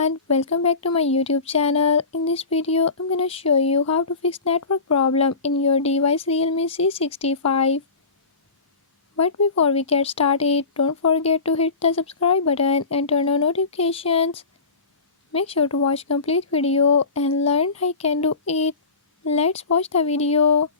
everyone, welcome back to my YouTube channel. In this video, I'm gonna show you how to fix network problem in your device Realme C65. But before we get started, don't forget to hit the subscribe button and turn on notifications. Make sure to watch complete video and learn how you can do it. Let's watch the video.